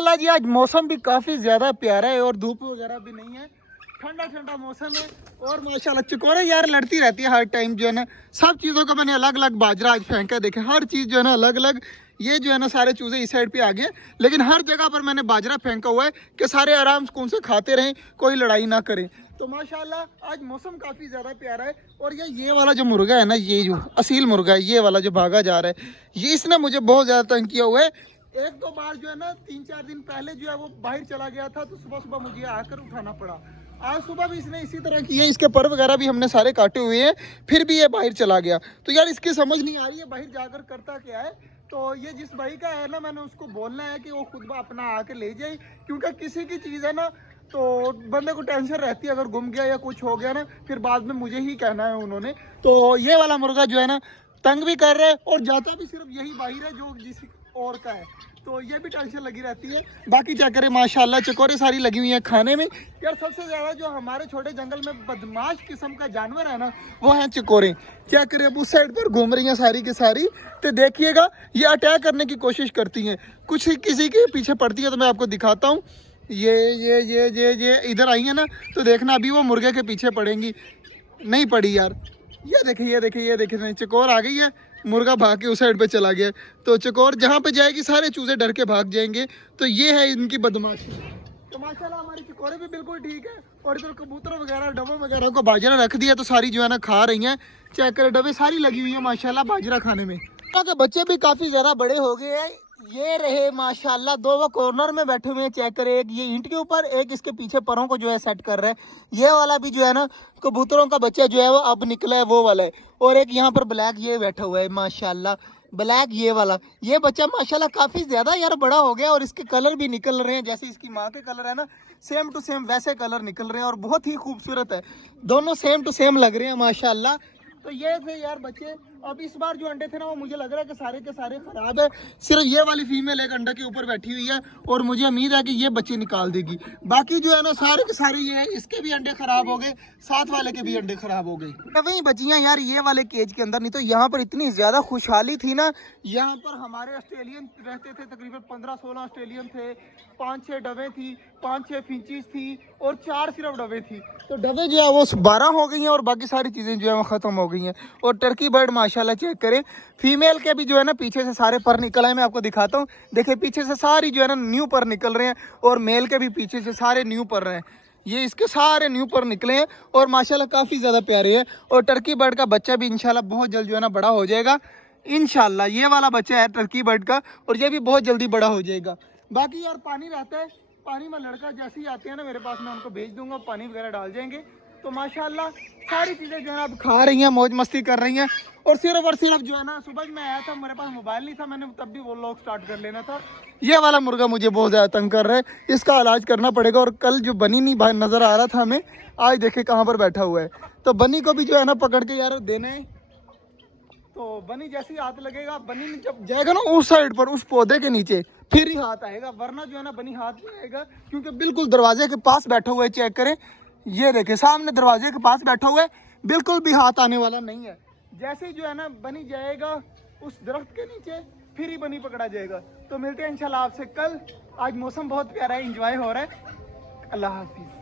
अल्लाह जी आज मौसम भी काफ़ी ज़्यादा प्यारा है और धूप वगैरह भी नहीं है, ठंडा ठंडा मौसम है। और माशाल्लाह चिकोरे यार लड़ती रहती है हर टाइम जो है ना। सब चीज़ों का मैंने अलग अलग बाजरा आज फेंका, देखे हर चीज़ जो है ना अलग अलग। ये जो है ना सारे चूज़े इस साइड पे आ गए, लेकिन हर जगह पर मैंने बाजरा फेंका हुआ है कि सारे आराम से खाते रहें, कोई लड़ाई ना करें। तो माशाल्लाह आज मौसम काफ़ी ज़्यादा प्यारा है। और ये वाला जो मुर्गा है ना, ये जो असील मुर्गा है, ये वाला जो भागा जा रहा है, ये इसने मुझे बहुत ज़्यादा तंग किया हुआ है। एक दो बार जो है ना 3-4 दिन पहले जो है वो बाहर चला गया था, तो सुबह सुबह मुझे आकर उठाना पड़ा। आज सुबह भी इसने इसी तरह किया, इसके पर वगैरह भी हमने सारे काटे हुए हैं, फिर भी ये बाहर चला गया। तो यार इसकी समझ नहीं आ रही है बाहर जाकर करता क्या है। तो ये जिस भाई का है ना, मैंने उसको बोलना है कि वो खुद अपना आके ले जाए, क्योंकि किसी की चीज़ है ना तो बंदे को टेंशन रहती है, अगर गुम गया या कुछ हो गया ना फिर बाद में मुझे ही कहना है उन्होंने। तो ये वाला मुर्गा जो है ना तंग भी कर रहा है और जाता भी सिर्फ यही बाहर है जो जिस और का है, तो ये भी टेंशन लगी रहती है। बाकी क्या करें, माशाल्लाह चकोरे सारी लगी हुई हैं खाने में। यार सबसे ज़्यादा जो हमारे छोटे जंगल में बदमाश किस्म का जानवर है ना, वो है चकोरे। क्या करें, अब उस साइड पर घूम रही हैं सारी की सारी, तो देखिएगा ये अटैक करने की कोशिश करती हैं। कुछ किसी के पीछे पड़ती है तो मैं आपको दिखाता हूँ। ये इधर आई है ना, तो देखना अभी वो मुर्गे के पीछे पड़ेंगी। नहीं पड़ी यार, ये देखिए ये देखिए ये देखिए, नहीं चकोर आ गई है, मुर्गा भाग के उस साइड पे चला गया। तो चकोर जहाँ पे जाएगी सारे चूजे डर के भाग जाएंगे। तो ये है इनकी बदमाशी। तो माशाल्लाह हमारी चकोरे भी बिल्कुल ठीक है। और इधर कबूतर वगैरह डबों वगैरह को बाजरा रख दिया, तो सारी जो है ना खा रही हैं। चेक कर, डबे सारी लगी हुई है माशाल्लाह बाजरा खाने में। के बच्चे भी काफ़ी ज़्यादा बड़े हो गए हैं। ये रहे माशाल्लाह, दो वो कॉर्नर में बैठे हुए हैं। चेक करें, एक ये ईंट के ऊपर, एक इसके पीछे परों को जो है सेट कर रहा है। ये वाला भी जो है ना कबूतरों का बच्चा जो है वो अब निकला है, वो वाला है। और एक यहाँ पर ब्लैक ये बैठा हुआ है माशाल्लाह, ब्लैक ये वाला। ये बच्चा माशाल्लाह काफ़ी ज़्यादा यार बड़ा हो गया, और इसके कलर भी निकल रहे हैं जैसे इसकी माँ के कलर है ना, सेम टू सेम वैसे कलर निकल रहे हैं और बहुत ही खूबसूरत है। दोनों सेम टू सेम लग रहे हैं माशाल्लाह। तो ये थे यार बच्चे। अब इस बार जो अंडे थे ना वो मुझे लग रहा है कि सारे के सारे खराब है। सिर्फ ये वाली फीमेल एक अंडे के ऊपर बैठी हुई है और मुझे उम्मीद है कि ये बच्चे निकाल देगी। बाकी जो है ना सारे के सारे ये है, इसके भी अंडे खराब हो गए, साथ वाले के भी अंडे खराब हो गए। वही बची हैं यार ये वाले केज के अंदर। नहीं तो यहाँ पर इतनी ज्यादा खुशहाली थी ना, यहाँ पर हमारे ऑस्ट्रेलियन रहते थे, तकरीबन 15-16 ऑस्ट्रेलियन थे, 5-6 डबे थी, 5-6 फिंचीज थी और 4 सिर्फ डबे थी। तो डबे जो है वो 12 हो गई हैं और बाकी सारी चीज़ें जो है वो ख़त्म हो गई हैं। और टर्की बर्ड माशाल्लाह चेक करें, फीमेल के भी जो है ना पीछे से सारे पर निकल आए। मैं आपको दिखाता हूँ, देखिए पीछे से सारी जो है ना न्यू पर निकल रहे हैं, और मेल के भी पीछे से सारे न्यू पर रहे हैं। ये इसके सारे न्यू पर निकले हैं और माशाल्लाह काफ़ी ज़्यादा प्यारे हैं। और टर्की बर्ड का बच्चा भी इंशाल्लाह बहुत जल्द जो है ना बड़ा हो जाएगा इंशाल्लाह। ये वाला बच्चा है टर्की बर्ड का और ये भी बहुत जल्दी बड़ा हो जाएगा। बाकी यार पानी रहता है, पानी में लड़का जैसे ही आते हैं ना मेरे पास, मैं उनको भेज दूंगा, पानी वगैरह डाल जाएंगे। तो माशाल्लाह सारी चीज़ें जो है ना अब खा रही हैं, मौज मस्ती कर रही हैं। और सिर्फ जो है ना सुबह मैं आया था, मेरे पास मोबाइल नहीं था, मैंने तब भी वो व्लॉग स्टार्ट कर लेना था। ये वाला मुर्गा मुझे बहुत ज़्यादा तंग कर रहा है, इसका इलाज करना पड़ेगा। और कल जो बनी नहीं भाई नज़र आ रहा था हमें, आज देखे कहाँ पर बैठा हुआ है। तो बनी को भी जो है ना पकड़ के यार देने, तो बनी जैसे ही हाथ लगेगा, बनी जब जाएगा ना उस साइड पर उस पौधे के नीचे, फिर ही हाथ आएगा, वरना जो है ना बनी हाथ नहीं आएगा, क्योंकि बिल्कुल दरवाजे के पास बैठा हुआ है। चेक करें, ये देखे सामने दरवाजे के पास बैठा हुआ है, बिल्कुल भी हाथ आने वाला नहीं है। जैसे ही जो है ना बनी जाएगा उस दरख्त के नीचे, फिर ही बनी पकड़ा जाएगा। तो मिलते हैं इंशाल्लाह आपसे कल। आज मौसम बहुत प्यारा है, इंजॉय हो रहा है। अल्लाह हाफिज़।